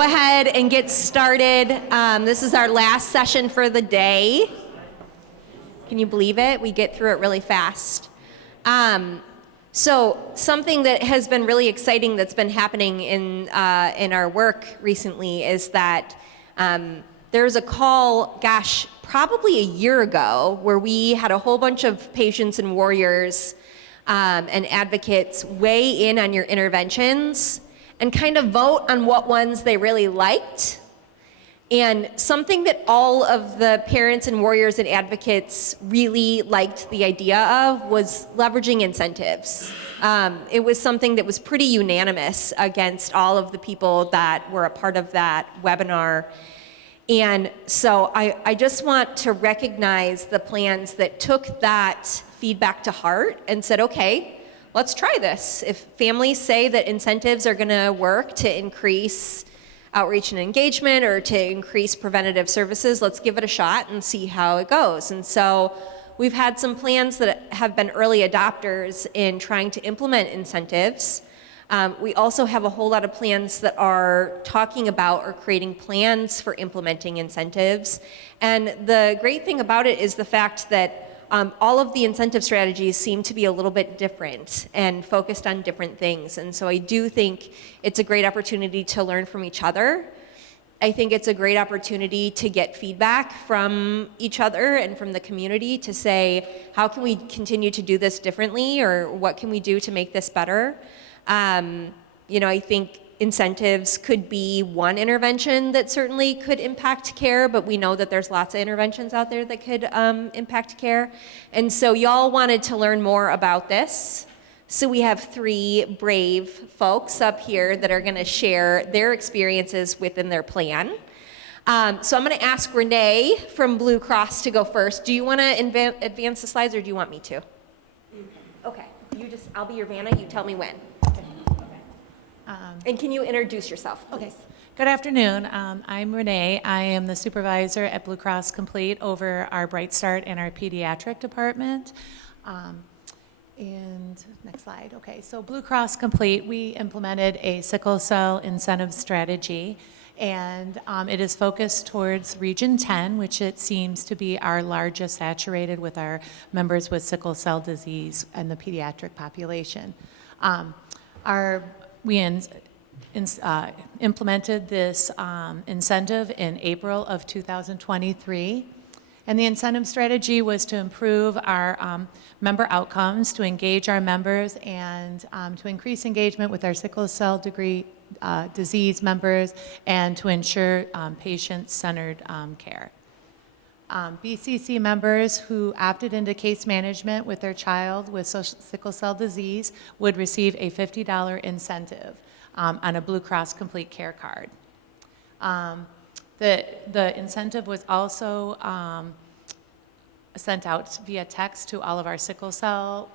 Go ahead and get started. This is our last session for the day. Can you believe it? We get through it really fast. So something that has been really exciting that's been happening in our work recently is that there was a call, probably a year ago, where we had a whole bunch of patients and warriors and advocates weigh in on your interventions and kind of vote on what ones they really liked. And something that all of the parents and warriors and advocates really liked the idea of was leveraging incentives. It was something that was pretty unanimous against all of the people that were a part of that webinar. And so I just want to recognize the plans that took that feedback to heart and said, okay, let's try this. If families say that incentives are going to work to increase outreach and engagement or to increase preventative services, let's give it a shot and see how it goes. And so we've had some plans that have been early adopters in trying to implement incentives. We also have a whole lot of plans that are talking about or creating plans for implementing incentives. And the great thing about it is the fact that all of the incentive strategies seem to be a little bit different and focused on different things. And so I do think it's a great opportunity to learn from each other. I think it's a great opportunity to get feedback from each other and from the community to say, how can we continue to do this differently, or what can we do to make this better? I think incentives could be one intervention that certainly could impact care, but we know that there's lots of interventions out there that could impact care. And so y'all wanted to learn more about this. So we have three brave folks up here that are gonna share their experiences within their plan. So I'm gonna ask Renee from Blue Cross to go first. Do you wanna advance the slides, or do you want me to? Okay, I'll be your Vanna, you tell me when. And can you introduce yourself, please? Okay. Good afternoon. I'm Renee. I am the supervisor at Blue Cross Complete over our Bright Start and our Pediatric department. And next slide. Okay, so Blue Cross Complete, we implemented a sickle cell incentive strategy, and it is focused towards Region 10, which it seems to be our largest saturated with our members with sickle cell disease and the pediatric population. We implemented this incentive in April of 2023, and the incentive strategy was to improve our member outcomes, to engage our members, and to increase engagement with our sickle cell disease members, and to ensure patient-centered care. BCC members who opted into case management with their child with sickle cell disease would receive a $50 incentive on a Blue Cross Complete Care card. The incentive was also sent out via text to all of our sickle cell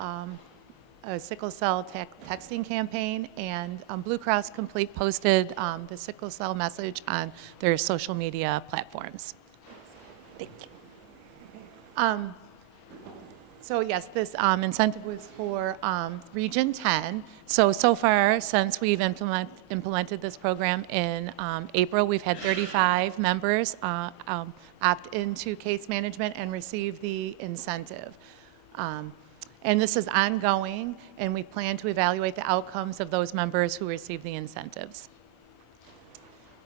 texting campaign, and Blue Cross Complete posted the sickle cell message on their social media platforms. Thank you. So yes, this incentive was for Region 10. So far, since we've implemented this program in April, we've had 35 members opt into case management and receive the incentive. And this is ongoing, and we plan to evaluate the outcomes of those members who receive the incentives.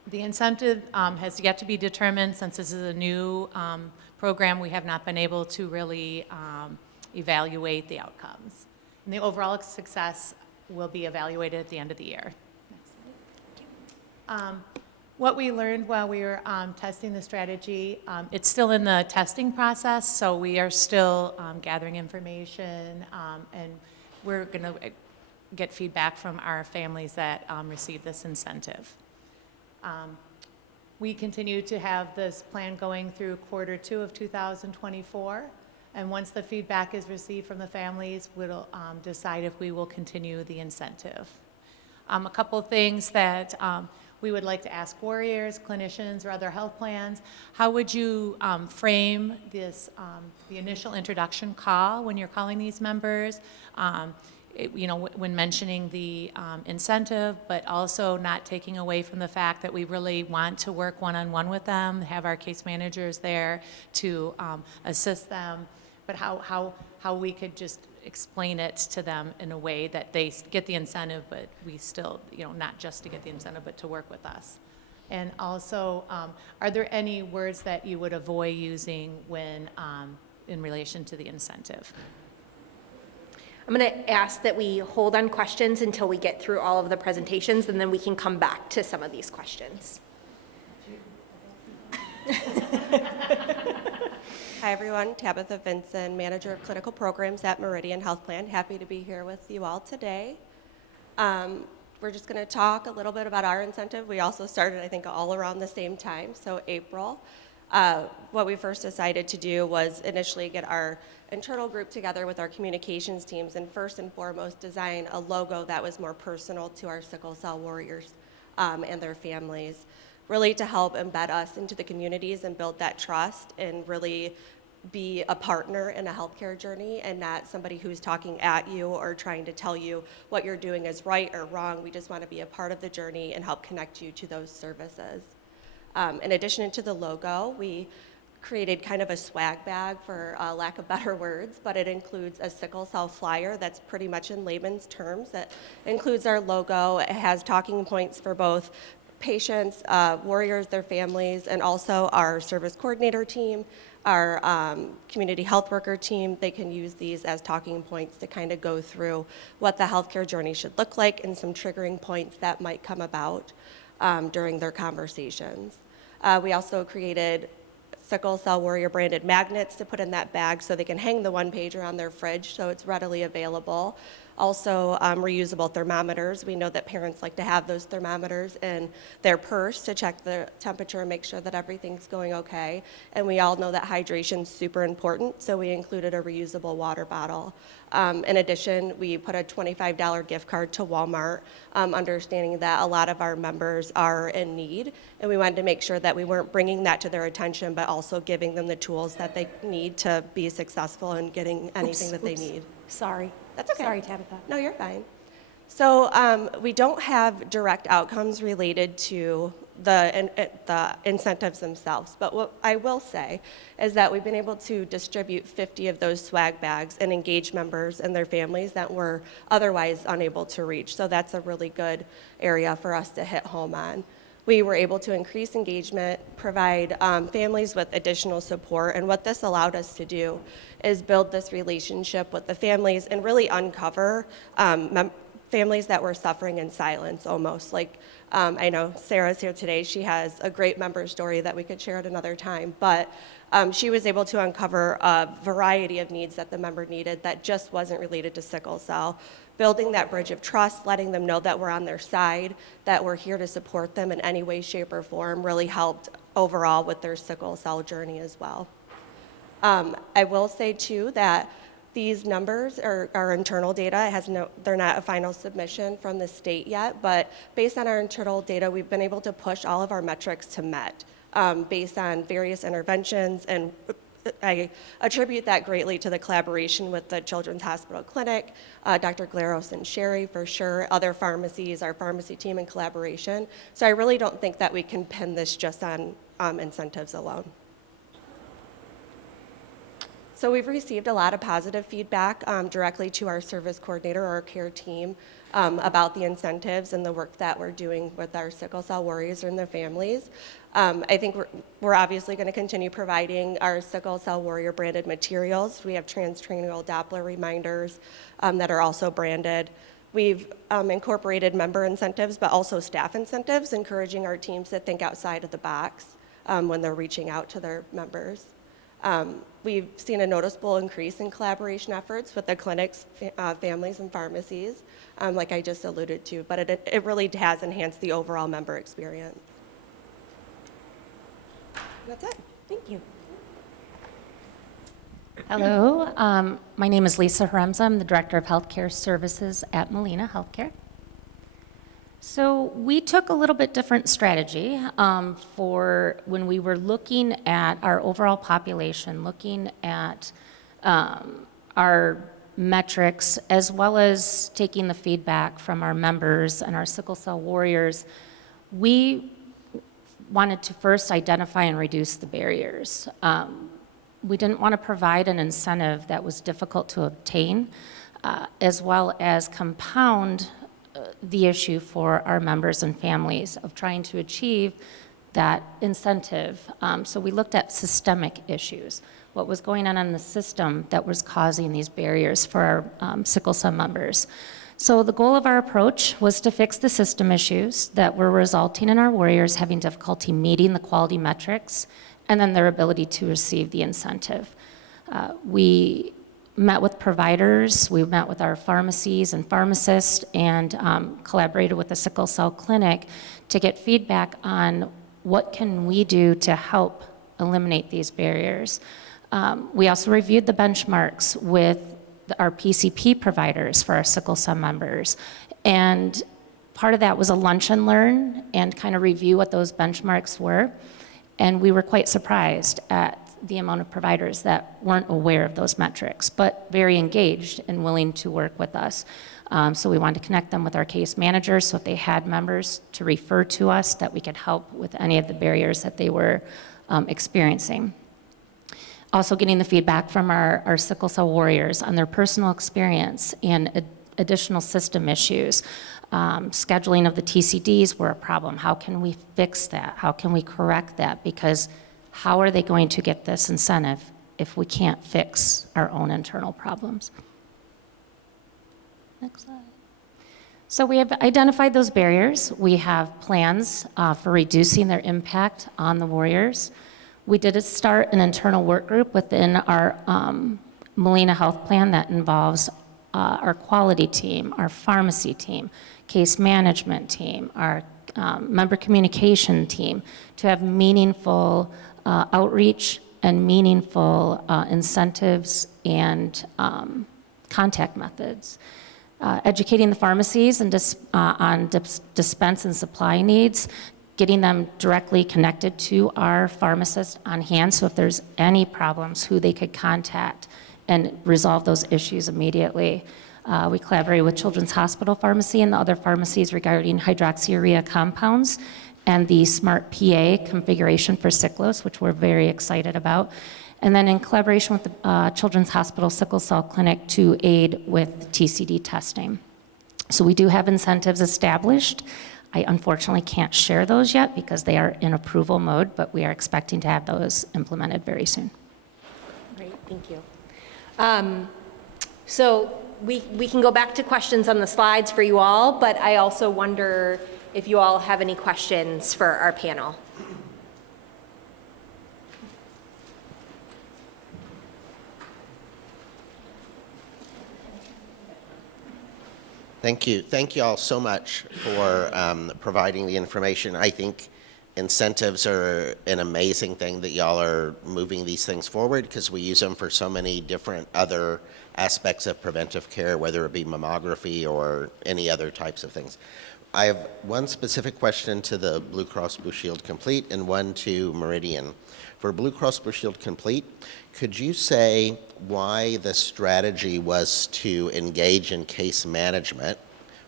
The incentive has yet to be determined. Since this is a new program, we have not been able to really evaluate the outcomes. And the overall success will be evaluated at the end of the year. Next slide. What we learned while we were testing the strategy, it's still in the testing process, so we are still gathering information, and we're going to get feedback from our families that receive this incentive. We continue to have this plan going through Q2 of 2024, and once the feedback is received from the families, we'll decide if we will continue the incentive. A couple things that we would like to ask warriors, clinicians, or other health plans: how would you frame this, the initial introduction call when you're calling these members? when mentioning the incentive, but also not taking away from the fact that we really want to work one-on-one with them, have our case managers there to assist them, but how we could just explain it to them in a way that they get the incentive, but we still, not just to get the incentive, but to work with us. And also, are there any words that you would avoid using when in relation to the incentive? I'm going to ask that we hold on questions until we get through all of the presentations, and then we can come back to some of these questions. Hi, everyone. Tabatha Vinson, Manager of Clinical Programs at Meridian Health Plan. Happy to be here with you all today. We're just going to talk a little bit about our incentive. We also started, I think, all around the same time, so April. What we first decided to do was initially get our internal group together with our communications teams and first and foremost design a logo that was more personal to our sickle cell warriors and their families, really to help embed us into the communities and build that trust and really be a partner in a healthcare journey and not somebody who's talking at you or trying to tell you what you're doing is right or wrong. We just want to be a part of the journey and help connect you to those services. In addition to the logo, we created kind of a swag bag, for lack of better words, but it includes a sickle cell flyer that's pretty much in layman's terms. That includes our logo. It has talking points for both patients, warriors, their families, and also our service coordinator team, our community health worker team. They can use these as talking points to kind of go through what the healthcare journey should look like and some triggering points that might come about during their conversations. We also created Sickle Cell Warrior branded magnets to put in that bag so they can hang the one pager on their fridge so it's readily available. Also, reusable thermometers. We know that parents like to have those thermometers in their purse to check the temperature and make sure that everything's going okay. And we all know that hydration is super important, so we included a reusable water bottle. In addition, we put a $25 gift card to Walmart, understanding that a lot of our members are in need, and we wanted to make sure that we weren't bringing that to their attention, but also giving them the tools that they need to be successful in getting anything that they need. Sorry. That's okay. Sorry, Tabatha. No, you're fine. So we don't have direct outcomes related to the incentives themselves, but what I will say is that we've been able to distribute 50 of those swag bags and engage members and their families that were otherwise unable to reach. So that's a really good area for us to hit home on. We were able to increase engagement, provide families with additional support, and what this allowed us to do is build this relationship with the families and really uncover families that were suffering in silence almost. Like, I know Sarah's here today. She has a great member story that we could share at another time, but she was able to uncover a variety of needs that the member needed that just wasn't related to sickle cell. Building that bridge of trust, letting them know that we're on their side, that we're here to support them in any way, shape, or form really helped overall with their sickle cell journey as well. I will say too that these numbers are our internal data. They're not a final submission from the state yet, but based on our internal data, we've been able to push all of our metrics to MET based on various interventions, and I attribute that greatly to the collaboration with the Children's Hospital Clinic, Dr. Glaros and Sherry for sure, other pharmacies, our pharmacy team in collaboration. So I really don't think that we can pin this just on incentives alone. So we've received a lot of positive feedback directly to our service coordinator or our care team about the incentives and the work that we're doing with our sickle cell warriors and their families. I think we're obviously going to continue providing our sickle cell warrior branded materials. We have transcranial Doppler reminders that are also branded. We've incorporated member incentives, but also staff incentives, encouraging our teams to think outside of the box when they're reaching out to their members. We've seen a noticeable increase in collaboration efforts with the clinics, families, and pharmacies, like I just alluded to, but it really has enhanced the overall member experience. That's it. Thank you. Hello, my name is Lisa Haremza. I'm the Director of Healthcare Services at Molina Healthcare. So we took a little bit different strategy for when we were looking at our overall population, looking at our metrics, as well as taking the feedback from our members and our sickle cell warriors, we wanted to first identify and reduce the barriers. We didn't want to provide an incentive that was difficult to obtain, as well as compound the issue for our members and families of trying to achieve that incentive. So we looked at systemic issues, what was going on in the system that was causing these barriers for our sickle cell members. So the goal of our approach was to fix the system issues that were resulting in our warriors having difficulty meeting the quality metrics and then their ability to receive the incentive. We met with providers, we met with our pharmacies and pharmacists, and collaborated with the Sickle Cell Clinic to get feedback on what can we do to help eliminate these barriers. We also reviewed the benchmarks with our P-SCIP providers for our sickle cell members. And part of that was a lunch and learn and kind of review what those benchmarks were. And we were quite surprised at the amount of providers that weren't aware of those metrics, but very engaged and willing to work with us. So we wanted to connect them with our case managers, so if they had members to refer to us, that we could help with any of the barriers that they were experiencing. Also getting the feedback from our sickle cell warriors on their personal experience and additional system issues. Scheduling of the TCDs were a problem. How can we fix that? How can we correct that? Because how are they going to get this incentive if we can't fix our own internal problems? Next slide. So we have identified those barriers. We have plans for reducing their impact on the warriors. We did start an internal work group within our Molina health plan that involves our quality team, our pharmacy team, case management team, our member communication team, to have meaningful outreach and meaningful incentives and contact methods. Educating the pharmacies and on dispense and supply needs, getting them directly connected to our pharmacist on hand, so if there's any problems, who they could contact and resolve those issues immediately. We collaborate with Children's Hospital Pharmacy and the other pharmacies regarding hydroxyurea compounds and the Smart PA configuration for sicklos, which we're very excited about. And then in collaboration with the Children's Hospital Sickle Cell Clinic to aid with TCD testing. So we do have incentives established. I unfortunately can't share those yet because they are in approval mode, but we are expecting to have those implemented very soon. Great, thank you. So we can go back to questions on the slides for you all, but I also wonder if you all have any questions for our panel. Thank you. Thank you all so much for providing the information. I think incentives are an amazing thing that y'all are moving these things forward, because we use them for so many different other aspects of preventive care, whether it be mammography or any other types of things. I have one specific question to the Blue Cross Blue Shield Complete and one to Meridian. For Blue Cross Blue Shield Complete, could you say why the strategy was to engage in case management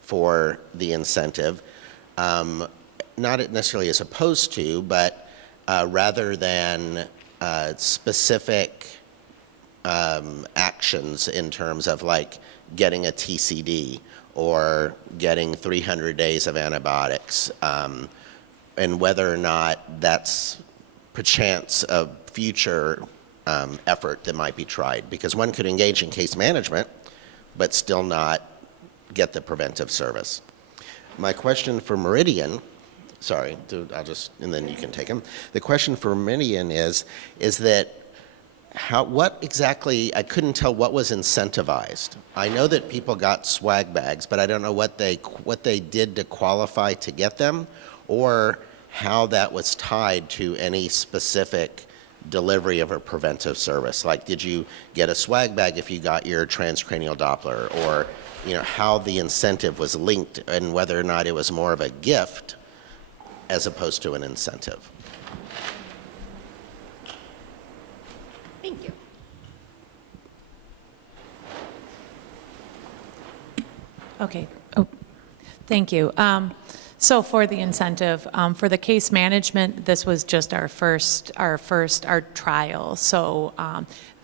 for the incentive, not necessarily as opposed to, but rather than specific actions in terms of like getting a TCD or getting 300 days of antibiotics, and whether or not that's perchance a future effort that might be tried, because one could engage in case management but still not get the preventive service. My question for Meridian, sorry, I'll just, and then you can take them. The question for Meridian is that what exactly, I couldn't tell what was incentivized. I know that people got swag bags, but I don't know what they did to qualify to get them, or how that was tied to any specific delivery of a preventive service. Like, did you get a swag bag if you got your transcranial Doppler, or how the incentive was linked, and whether or not it was more of a gift as opposed to an incentive? Thank you. Okay. Oh, thank you. So for the incentive, for the case management, this was just our trial. So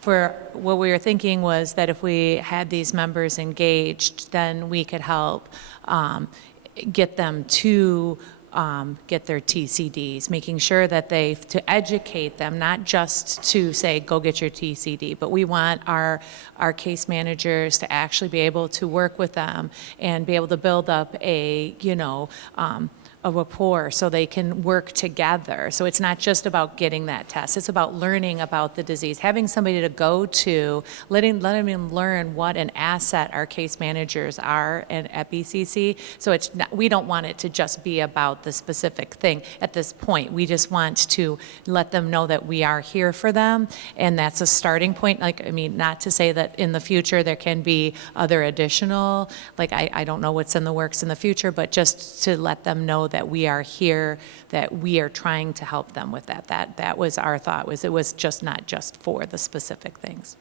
for what we were thinking was that if we had these members engaged, then we could help get them to get their TCDs, making sure that to educate them, not just to say, go get your TCD, but we want our case managers to actually be able to work with them and be able to build up a rapport so they can work together. So it's not just about getting that test, it's about learning about the disease, having somebody to go to, letting them learn what an asset our case managers are at BCC. So it's not, we don't want it to just be about the specific thing at this point. We just want to let them know that we are here for them, and that's a starting point. Not to say that in the future there can be other additional, I don't know what's in the works in the future, but just to let them know that we are here, that we are trying to help them with that. That was our thought, it was just not just for the specific things.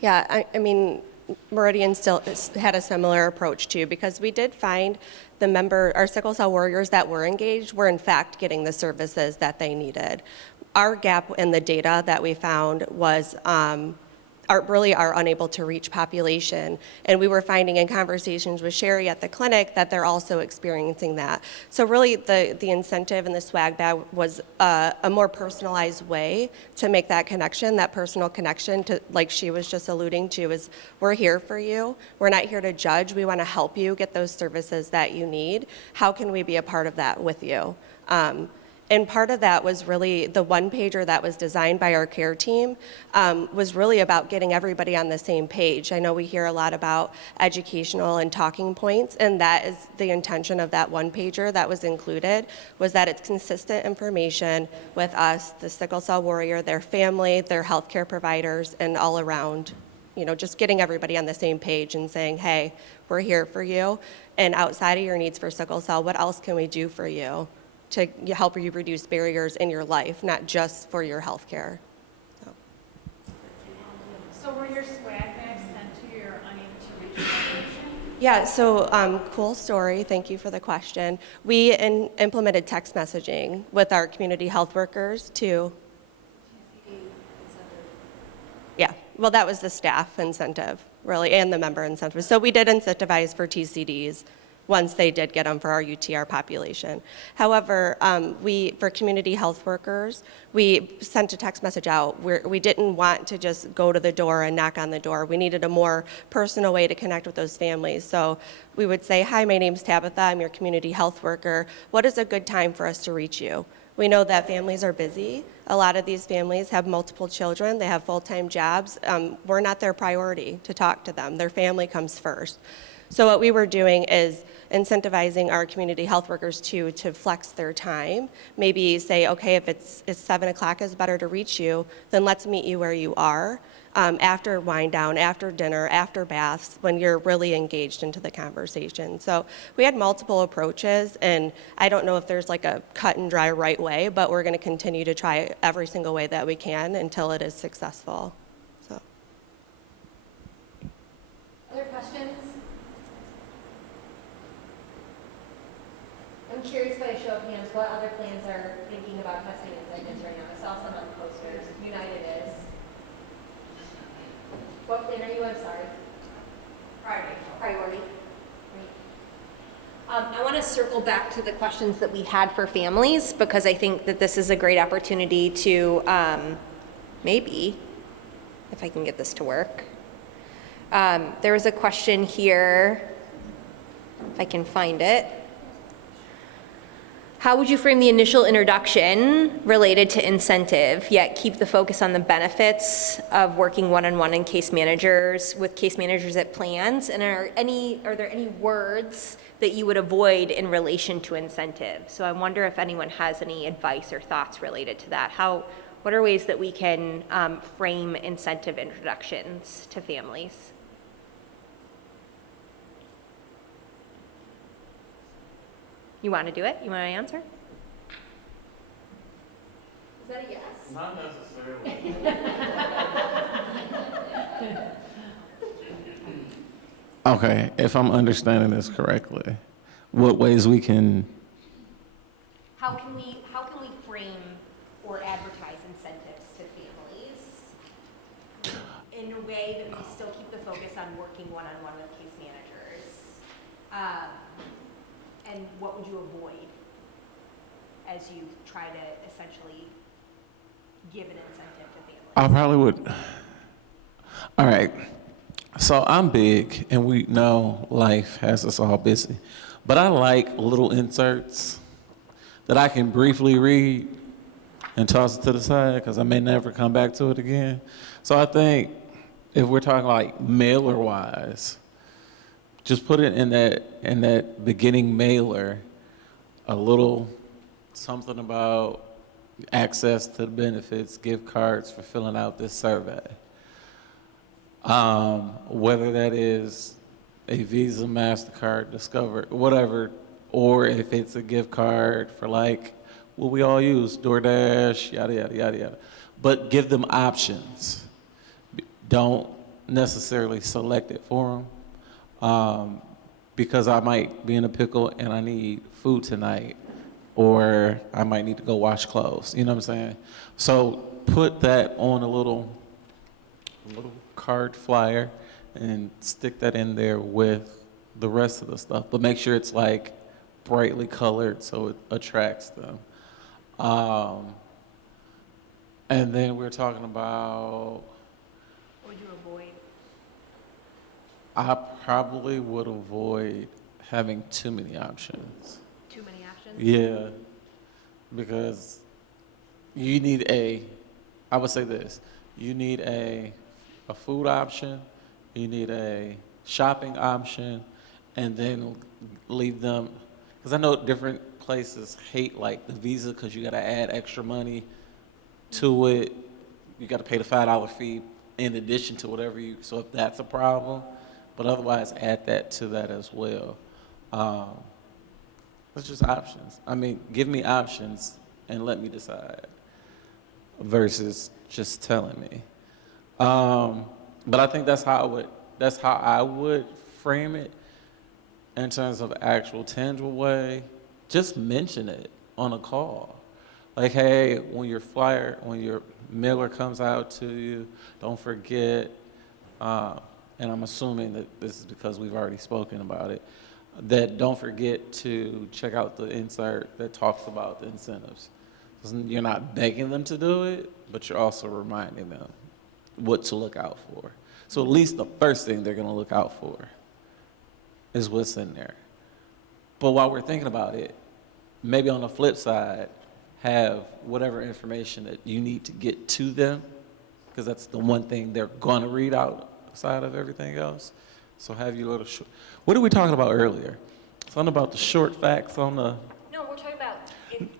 Yeah, I mean, Meridian still had a similar approach too, because we did find our sickle cell warriors that were engaged were in fact getting the services that they needed. Our gap in the data that we found was our unable to reach population. And we were finding in conversations with Sherry at the clinic that they're also experiencing that. So really the incentive and the swag bag was a more personalized way to make that connection, that personal connection to, like she was just alluding to, is we're here for you. We're not here to judge. We want to help you get those services that you need. How can we be a part of that with you? And part of that was really the one-pager that was designed by our care team was really about getting everybody on the same page. I know we hear a lot about educational and talking points, and that is the intention of that one-pager that was included, was that it's consistent information with us, the sickle cell warrior, their family, their healthcare providers, and all around, just getting everybody on the same page and saying, hey, we're here for you, and outside of your needs for sickle cell, what else can we do for you to help you reduce barriers in your life, not just for your health care. So were your swag bags sent to your unable to reach location? Yeah, so cool story. Thank you for the question. We implemented text messaging with our community health workers to, yeah, well, that was the staff incentive, really, and the member incentive. So we did incentivize for TCDs once they did get them for our UTR population. However, for community health workers, we sent a text message out. We didn't want to just go to the door and knock on the door. We needed a more personal way to connect with those families. So we would say, hi, my name's Tabatha, I'm your community health worker. What is a good time for us to reach you? We know that families are busy. A lot of these families have multiple children. They have full-time jobs. We're not their priority to talk to them. Their family comes first. So what we were doing is incentivizing our community health workers to flex their time. Maybe say, okay, if it's 7 o'clock is better to reach you, then let's meet you where you are after wind down, after dinner, after baths, when you're really engaged into the conversation. So we had multiple approaches, and I don't know if there's like a cut and dry right way, but we're going to continue to try every single way that we can until it is successful. So. Other questions? I'm curious by a show of hands, what other plans are thinking about testing incentives right now? I saw some on the posters. United is. What plan are you on? Sorry. Priority. I want to circle back to the questions that we had for families, because I think that this is a great opportunity to maybe, if I can get this to work. There was a question here, if I can find it. How would you frame the initial introduction related to incentive, yet keep the focus on the benefits of working one-on-one with case managers at plans? And are there any words that you would avoid in relation to incentive? So I wonder if anyone has any advice or thoughts related to that. What are ways that we can frame incentive introductions to families? You want to do it? You want to answer? Is that a yes? Not necessarily. Okay, if I'm understanding this correctly, what ways we can, How can we frame or advertise incentives to families in a way that we still keep the focus on working one-on-one with case managers? And what would you avoid as you try to essentially give an incentive to families? I probably would, all right, so I'm big, and we know life has us all busy, but I like little inserts that I can briefly read and toss it to the side, because I may never come back to it again. So I think if we're talking like mailer-wise, just put it in that beginning mailer, a little something about access to the benefits, gift cards for filling out this survey. Whether that is a Visa, MasterCard, Discover, whatever, or if it's a gift card for like what we all use, DoorDash, yada, yada, yada, yada. But give them options. Don't necessarily select it for them, because I might be in a pickle and I need food tonight, or I might need to go wash clothes, you know what I'm saying? So put that on a little card flyer and stick that in there with the rest of the stuff, but make sure it's like brightly colored so it attracts them. And then we're talking about, What would you avoid? I probably would avoid having too many options. Too many options? Yeah, because you need I would say this, you need a food option, you need a shopping option, and then leave them, because I know different places hate like the Visa because you got to add extra money to it. You got to pay the $5 fee in addition to whatever so if that's a problem, but otherwise add that to that as well. It's just options. I mean, give me options and let me decide versus just telling me. But I think that's how I would frame it in terms of actual tangible way. Just mention it on a call. Like, hey, when your mailer comes out to you, don't forget, and I'm assuming that this is because we've already spoken about it, that don't forget to check out the insert that talks about the incentives. You're not begging them to do it, but you're also reminding them what to look out for. So at least the first thing they're gonna look out for is what's in there. But while we're thinking about it, maybe on the flip side, have whatever information that you need to get to them, because that's the one thing they're gonna read outside of everything else. So have your little short, what were we talking about earlier? Something about the short facts on the, No, we're talking about.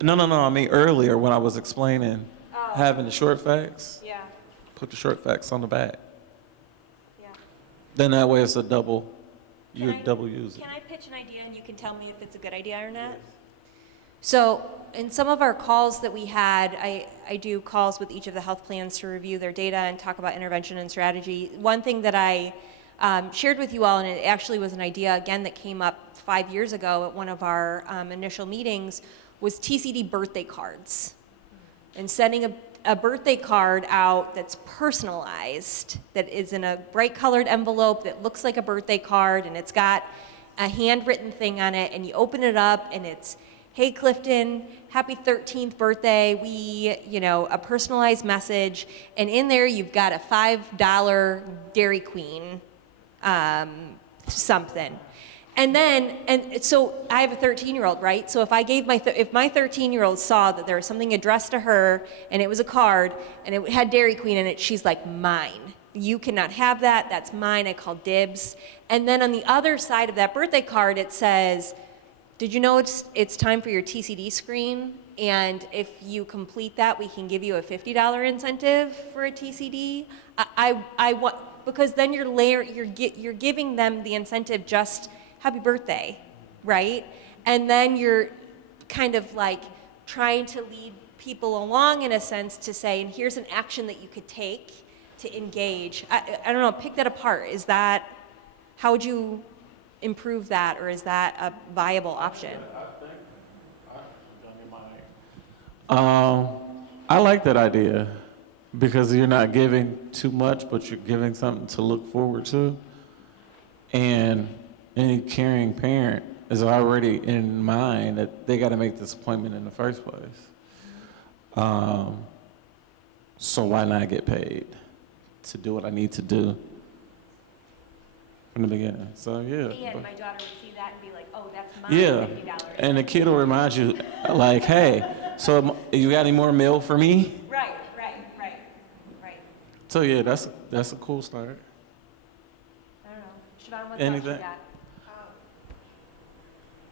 no, I mean earlier when I was explaining having the short facts, Yeah, put the short facts on the back. yeah. Then that way it's a double, you're Can I- double using. Can I pitch an idea and you can tell me if it's a good idea or not? So in some of our calls that we had, I do calls with each of the health plans to review their data and talk about intervention and strategy. One thing that I shared with you all, and it actually was an idea, again, that came up 5 years ago at one of our initial meetings, was TCD birthday cards. And sending a birthday card out that's personalized, that is in a bright colored envelope that looks like a birthday card, and it's got a handwritten thing on it, and you open it up, and it's, hey Clifton, happy 13th birthday, a personalized message, and in there you've got a $5 Dairy Queen something. And so I have a 13-year-old, right? So if I gave if my 13-year-old saw that there was something addressed to her and it was a card and it had Dairy Queen in it, she's like, mine. You cannot have that, that's mine, I call dibs. And then on the other side of that birthday card, it says, did you know it's time for your TCD screen? And if you complete that, we can give you a $50 incentive for a TCD. I want, because then you're giving them the incentive, just happy birthday, right? And then you're kind of like trying to lead people along in a sense to say, and here's an action that you could take to engage. I don't know, pick that apart. how would you improve that, or is that a viable option? I like that idea because you're not giving too much, but you're giving something to look forward to. And any caring parent is already in mind that they got to make this appointment in the first place. So why not get paid to do what I need to do from the beginning? So yeah. And my daughter would see that and be like, oh, that's mine, Yeah, $50. and the kid will remind you, like, hey, so you got any more meal for me? Right. So yeah, that's a cool start. I don't know. Siobhan, what Anything? thoughts you got?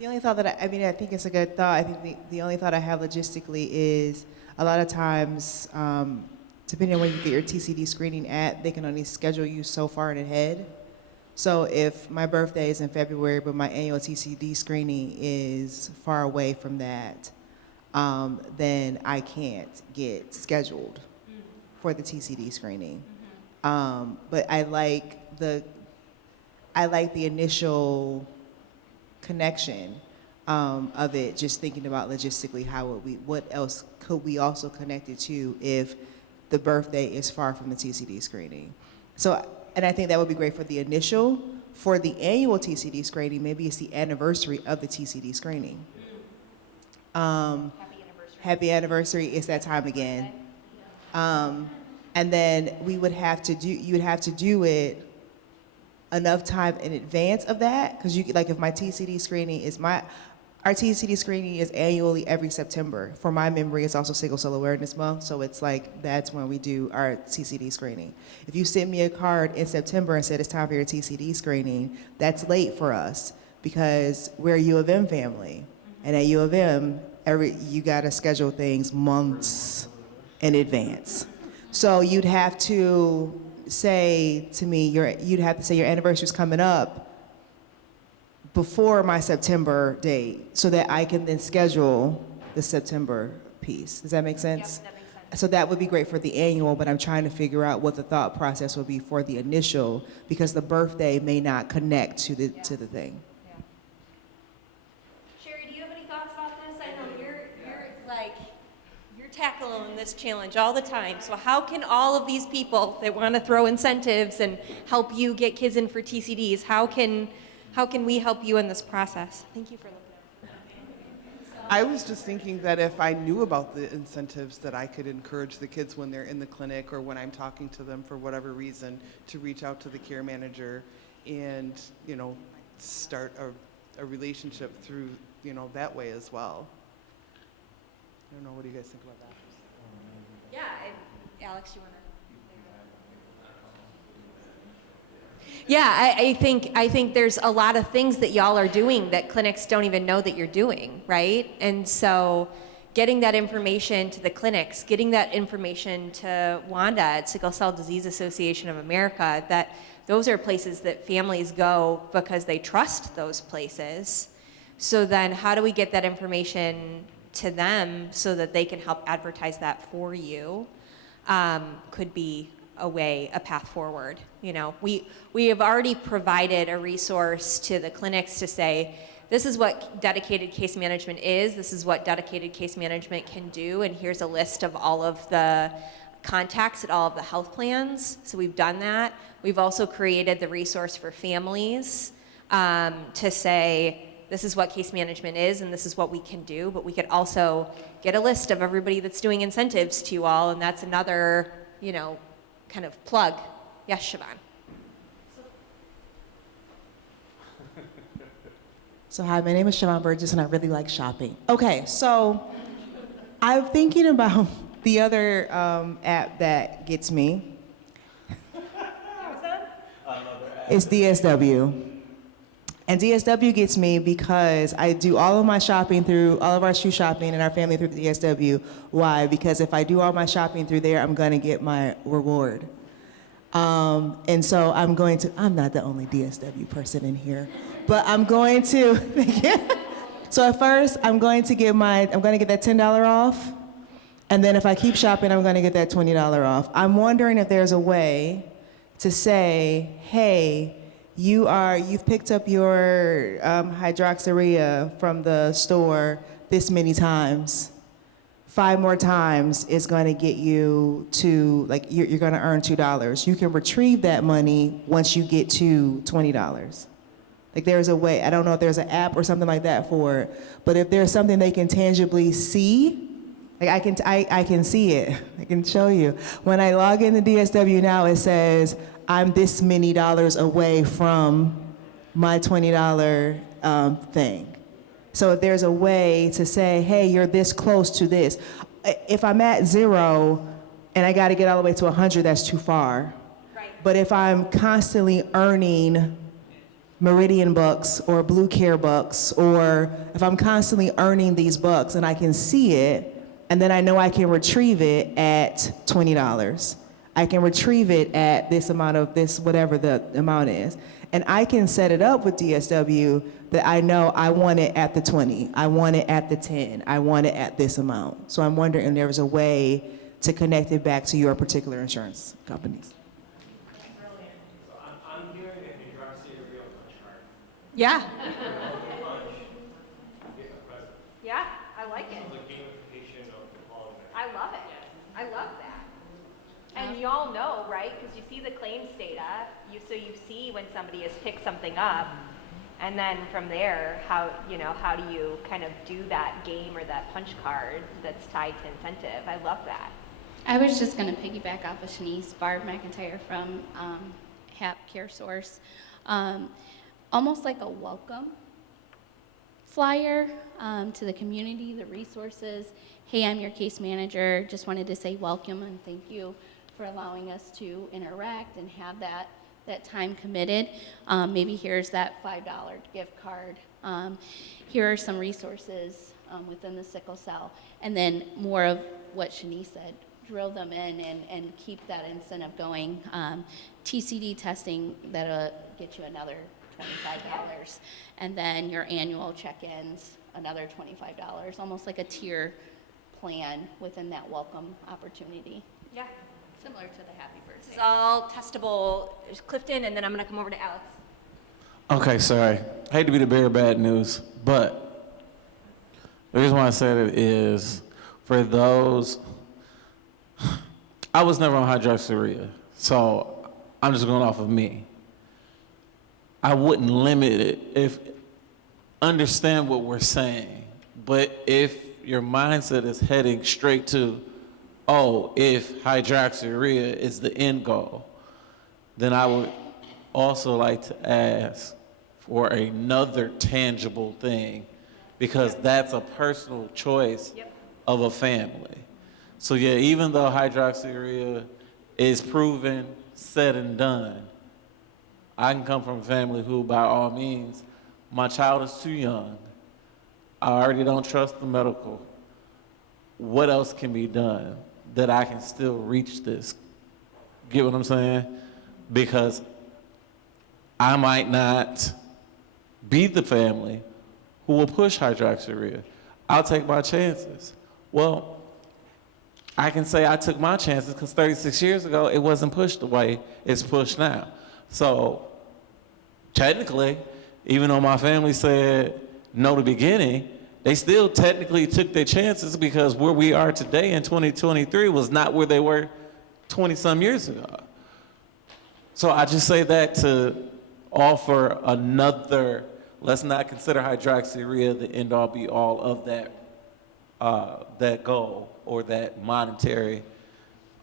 The only thought that I mean, I think it's a good thought. I think the only thought I have logistically is a lot of times, depending on when you get your TCD screening at, they can only schedule you so far in ahead. So if my birthday is in February, but my annual TCD screening is far away from that, then I can't get scheduled for the TCD screening. But I like the initial connection of it, just thinking about logistically what else could we also connect it to if the birthday is far from the TCD screening. So, and I think that would be great for the initial. For the annual TCD screening, maybe it's the anniversary of the TCD screening. Happy anniversary, it's that time again. And then you would have to do it enough time in advance of that, because like if my TCD screening is our TCD screening is annually every September. For my memory, it's also Sickle Cell Awareness Month, so it's like that's when we do our TCD screening. If you send me a card in September and said it's time for your TCD screening, that's late for us because we're a U of M family, and at U of M, you gotta schedule things months in advance. So you'd have to say to me, your anniversary's coming up before my September date so that I can then schedule the September piece. Does that make sense? Yep, that makes sense. So that would be great for the annual, but I'm trying to figure out what the thought process would be for the initial, because the birthday may not connect to the thing. Yeah. Sherry, do you have any thoughts about this? I know you're tackling this challenge all the time. So how can all of these people that want to throw incentives and help you get kids in for TCDs, how can we help you in this process? Thank you for looking at I was just thinking that if I knew about the incentives, that I could encourage the kids when they're in the clinic or when I'm talking to them for whatever reason to reach out to the care manager and, start a relationship through, that way as well. I don't know, what do you guys think about that? Yeah, Alex, you want to? Yeah, I think there's a lot of things that y'all are doing that clinics don't even know that you're doing, right? And so getting that information to the clinics, getting that information to Wanda at Sickle Cell Disease Association of America, that those are places that families go because they trust those places. So then how do we get that information to them so that they can help advertise that for you? Could be a path forward. We have already provided a resource to the clinics to say, this is what dedicated case management is, this is what dedicated case management can do, and here's a list of all of the contacts at all of the health plans. So we've done that. We've also created the resource for families to say, this is what case management is and this is what we can do, but we could also get a list of everybody that's doing incentives to you all, and that's another, kind of plug. Yes, Siobhan. So hi, my name is Siobhan Burgess and I really like shopping. Okay, so I'm thinking about the other app that gets me. It's DSW. And DSW gets me because I do all of my shopping through, all of our shoe shopping and our family through DSW. Why? Because if I do all my shopping through there, I'm gonna get my reward. And so I'm not the only DSW person in here, but I'm going to, so at first I'm gonna get that $10 off. And then if I keep shopping, I'm gonna get that $20 off. I'm wondering if there's a way to say, hey, you've picked up your hydroxyurea from the store this many times. 5 more times is going to get you to, like, you're going to earn $2. You can retrieve that money once you get to $20. Like, there's a way, I don't know if there's an app or something like that for it, but if there's something they can tangibly see, like I can see it. I can show you. When I log into DSW now, it says I'm this many dollars away from my $20 thing. So if there's a way to say, hey, you're this close to this. If I'm at 0 and I got to get all the way to 100, that's too far. Right. But if I'm constantly earning Meridian bucks or Blue Care bucks, or if I'm constantly earning these bucks and I can see it, and then I know I can retrieve it at $20. I can retrieve it at this amount of this, whatever the amount is. And I can set it up with DSW that I know I want it at the 20, I want it at the 10, I want it at this amount. So I'm wondering if there's a way to connect it back to your particular insurance companies. I'm hearing a hydroxyurea punch card. Yeah. Punch, get a present. Yeah, I like it. It's like gamification of all of it. I love it. I love that. And you all know, right? Because you see the claims data, so you see when somebody has picked something up, and then from there, how do you kind of do that game or that punch card that's tied to incentive? I love that. I was just going to piggyback off of Shanice, Barb McIntyre from HAP Care Source. Almost like a welcome flyer to the community, the resources. Hey, I'm your case manager. Just wanted to say welcome and thank you for allowing us to interact and have that time committed. Maybe here's that $5 gift card. Here are some resources within the Sickle Cell. And then more of what Shanice said, drill them in and keep that incentive going. TCD testing, that'll get you another $25. And then your annual check-ins, another $25, almost like a tier plan within that welcome opportunity. Yeah. Similar to the Happy This Birthday. is all testable. There's Clifton, and then I'm going to come over to Alex. Okay, sorry. I hate to be the bearer of bad news, but the reason why I said it is for those, I was never on hydroxyurea, so I'm just going off of me. I wouldn't limit it if, understand what we're saying, but if your mindset is heading straight to, oh, if hydroxyurea is the end goal, then I would also like to ask for another tangible thing, because that's a personal choice of a family. So yeah, even though hydroxyurea is proven, said and done, I can come from a family who, by all means, my child is too young. I already don't trust the medical. What else can be done that I can still reach this? Get what I'm saying? Because I might not be the family who will push hydroxyurea. I'll take my chances. Well, I can say I took my chances because 36 years ago, it wasn't pushed the way it's pushed now. So technically, even though my family said no to the beginning, they still technically took their chances, because where we are today in 2023 was not where they were 20-some years ago. So I just say that to offer another, let's not consider hydroxyurea the end-all be-all of that goal or that monetary,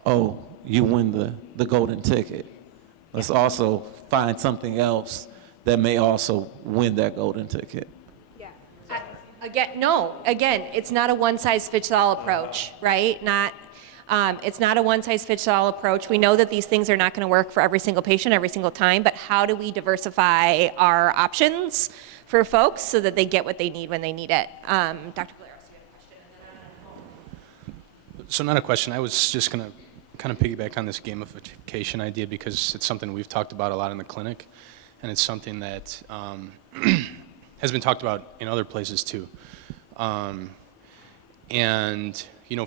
oh, you win the golden ticket. Let's also find something else that may also win that golden ticket. Yeah. Again, it's not a one-size-fits-all approach, right? It's not a one-size-fits-all approach. We know that these things are not going to work for every single patient every single time, but how do we diversify our options for folks so that they get what they need when they need it? Dr. Valeros, you had a question? So not a question. I was just going to kind of piggyback on this gamification idea, because it's something we've talked about a lot in the clinic, and it's something that has been talked about in other places too. And,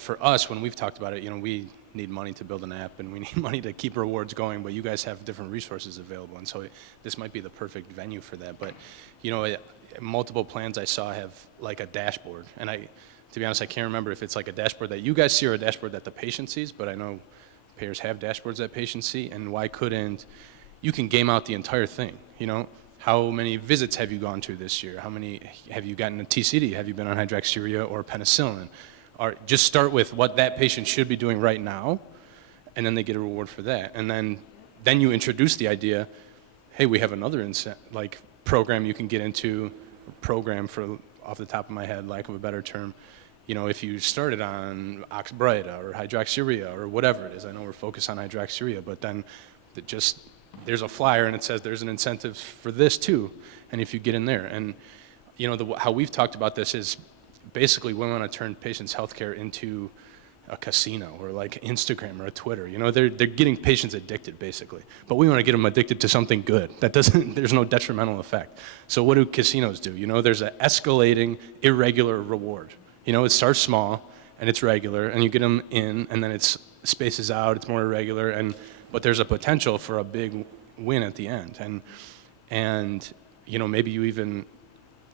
for us, when we've talked about it, we need money to build an app, and we need money to keep rewards going, but you guys have different resources available, and so this might be the perfect venue for that. But, you know, multiple plans I saw have like a dashboard, and to be honest, I can't remember if it's like a dashboard that you guys see or a dashboard that the patient sees, but I know payers have dashboards that patients see, and why couldn't, you can game out the entire thing, you know? How many visits have you gone to this year? How many, have you gotten a TCD? Have you been on hydroxyurea or penicillin? Or just start with what that patient should be doing right now, and then they get a reward for that. And then you introduce the idea, hey, we have another program you can get into, program for, off the top of my head, lack of a better term, you know, if you started on oxybrita or hydroxyurea or whatever it is. I know we're focused on hydroxyurea, but then there's a flyer and it says there's an incentive for this too, and if you get in there. And, you know, how we've talked about this is basically we want to turn patients' healthcare into a casino or like Instagram or a Twitter. You know, they're getting patients addicted basically, but we want to get them addicted to something good that there's no detrimental effect. So what do casinos do? You know, there's an escalating irregular reward. You know, it starts small and it's regular and you get them in and then it spaces out, it's more irregular, but there's a potential for a big win at the end. And you know, maybe you even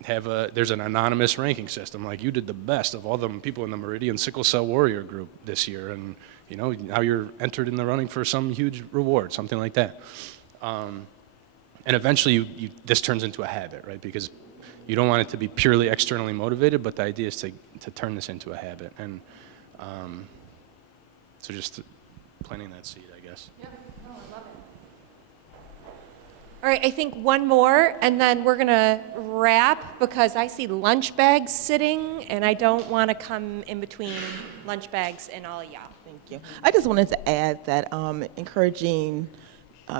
there's an anonymous ranking system, like you did the best of all the people in the Meridian Sickle Cell Warrior group this year, and you know, now you're entered in the running for some huge reward, something like that. And eventually this turns into a habit, right? Because you don't want it to be purely externally motivated, but the idea is to turn this into a habit. And so just planting that seed, I guess. Yeah, no, I love it. All right, I think one more, and then we're gonna wrap because I see lunch bags sitting, and I don't want to come in between lunch bags and all of y'all. Thank you. I just wanted to add that encouraging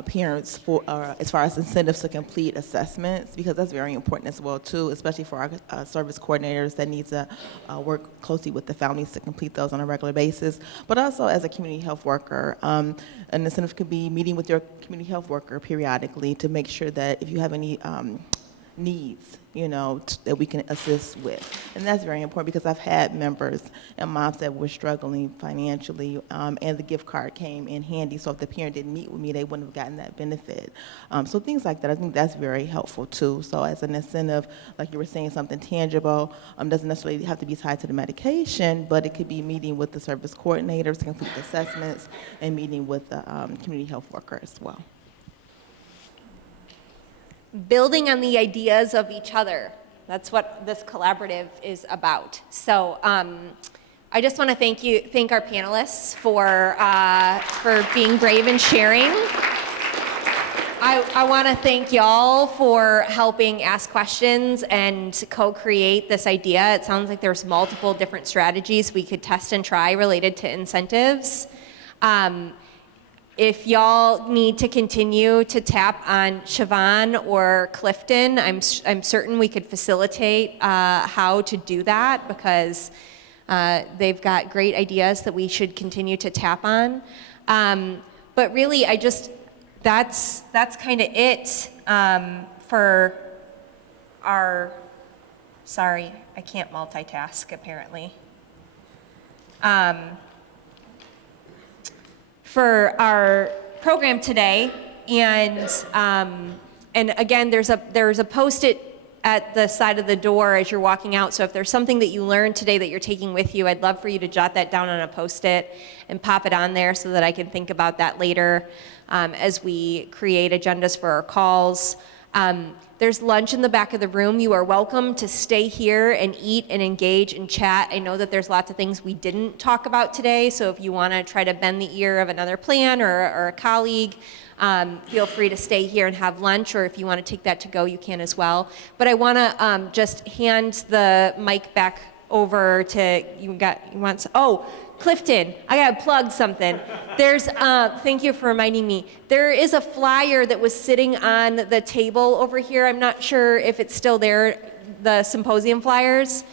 parents for as far as incentives to complete assessments, because that's very important as well too, especially for our service coordinators that need to work closely with the families to complete those on a regular basis. But also as a community health worker, an incentive could be meeting with your community health worker periodically to make sure that if you have any needs, you know, that we can assist with. And that's very important because I've had members and moms that were struggling financially, and the gift card came in handy. So if the parent didn't meet with me, they wouldn't have gotten that benefit. So things like that, I think that's very helpful too. So as an incentive, like you were saying, something tangible, doesn't necessarily have to be tied to the medication, but it could be meeting with the service coordinators to complete the assessments and meeting with the community health worker as well. Building on the ideas of each other. That's what this collaborative is about. So I just want to thank our panelists for being brave and sharing. I want to thank y'all for helping ask questions and co-create this idea. It sounds like there's multiple different strategies we could test and try related to incentives. If y'all need to continue to tap on Siobhan or Clifton, I'm certain we could facilitate how to do that because they've got great ideas that we should continue to tap on. But really, that's kind of it for our, sorry, I can't multitask apparently. For our program today, and again, there's a Post-it at the side of the door as you're walking out. So if there's something that you learned today that you're taking with you, I'd love for you to jot that down on a Post-it and pop it on there so that I can think about that later as we create agendas for our calls. There's lunch in the back of the room. You are welcome to stay here and eat and engage and chat. I know that there's lots of things we didn't talk about today, so if you want to try to bend the ear of another plan or a colleague, feel free to stay here and have lunch, or if you want to take that to go, you can as well. But I want to just hand the mic back over to, Clifton, I gotta plug something. There's, thank you for reminding me. There is a flyer that was sitting on the table over here. I'm not sure if it's still there, the symposium flyers.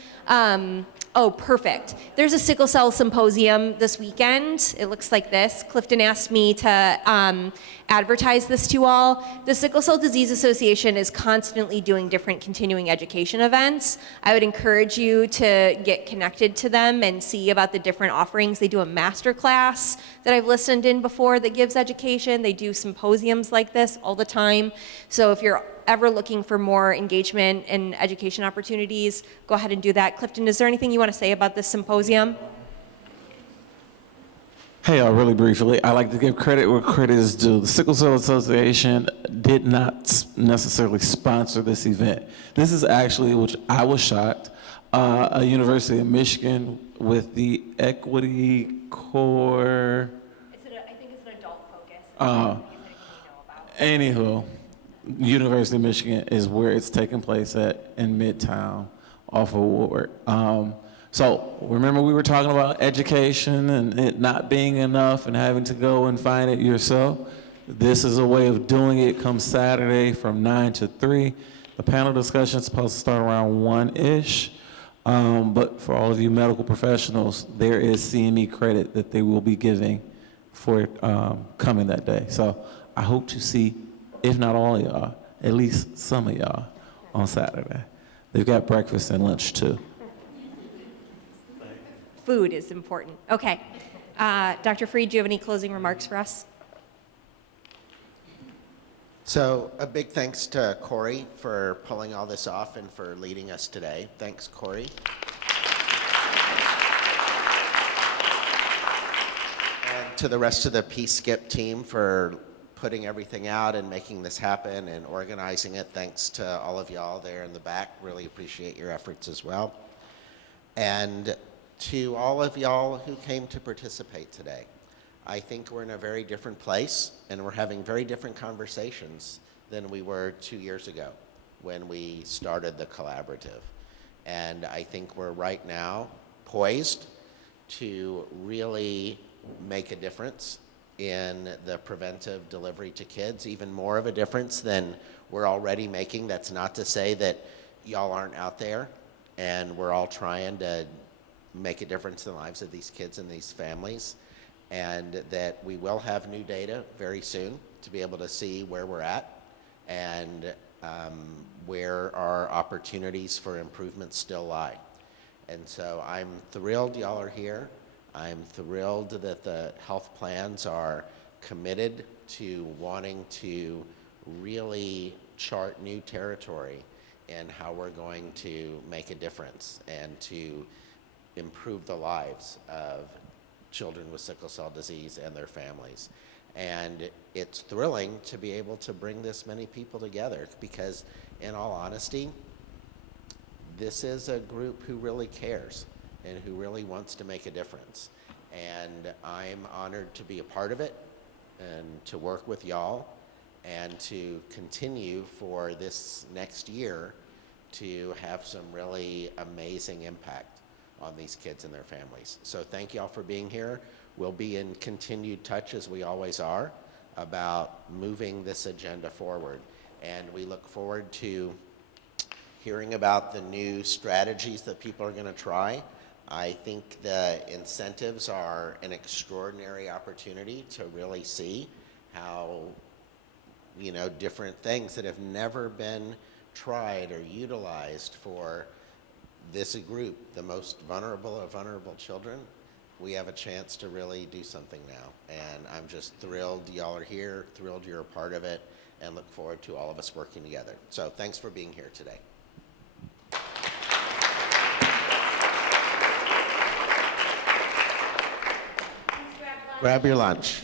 Oh, perfect. There's a sickle cell symposium this weekend. It looks like this. Clifton asked me to advertise this to you all. The Sickle Cell Disease Association is constantly doing different continuing education events. I would encourage you to get connected to them and see about the different offerings. They do a master class that I've listened in before that gives education. They do symposiums like this all the time. So if you're ever looking for more engagement and education opportunities, go ahead and do that. Clifton, is there anything you want to say about this symposium? Hey, really briefly, I like to give credit where credit is due. The Sickle Cell Association did not necessarily sponsor this event. This is actually, which I was shocked, a University of Michigan with the Equity Core. I think it's an adult focus. Anywho, University of Michigan is where it's taking place at in Midtown off of Woodward. So remember we were talking about education and it not being enough and having to go and find it yourself. This is a way of doing it. Come Saturday from 9 to 3. The panel discussion is supposed to start around 1-ish. But for all of you medical professionals, there is CME credit that they will be giving for coming that day. So I hope to see, if not all of y'all, at least some of y'all on Saturday. They've got breakfast and lunch too. Food is important. Okay. Dr. Freed, do you have any closing remarks for us? So a big thanks to Corey for pulling all this off and for leading us today. Thanks, Corey. And to the rest of the P-SCIP team for putting everything out and making this happen and organizing it. Thanks to all of y'all there in the back. Really appreciate your efforts as well. And to all of y'all who came to participate today. I think we're in a very different place and we're having very different conversations than we were 2 years ago when we started the collaborative. And I think we're right now poised to really make a difference in the preventive delivery to kids, even more of a difference than we're already making. That's not to say that y'all aren't out there and we're all trying to make a difference in the lives of these kids and these families, and that we will have new data very soon to be able to see where we're at and where our opportunities for improvement still lie. And so I'm thrilled y'all are here. I'm thrilled that the health plans are committed to wanting to really chart new territory in how we're going to make a difference and to improve the lives of children with sickle cell disease and their families. And it's thrilling to be able to bring this many people together because, in all honesty, this is a group who really cares and who really wants to make a difference. And I'm honored to be a part of it and to work with y'all and to continue for this next year to have some really amazing impact on these kids and their families. So thank y'all for being here. We'll be in continued touch, as we always are, about moving this agenda forward. And we look forward to hearing about the new strategies that people are going to try. I think the incentives are an extraordinary opportunity to really see how, different things that have never been tried or utilized for this group, the most vulnerable of vulnerable children, we have a chance to really do something now. And I'm just thrilled y'all are here, thrilled you're a part of it, and look forward to all of us working together. So thanks for being here today. Grab your lunch.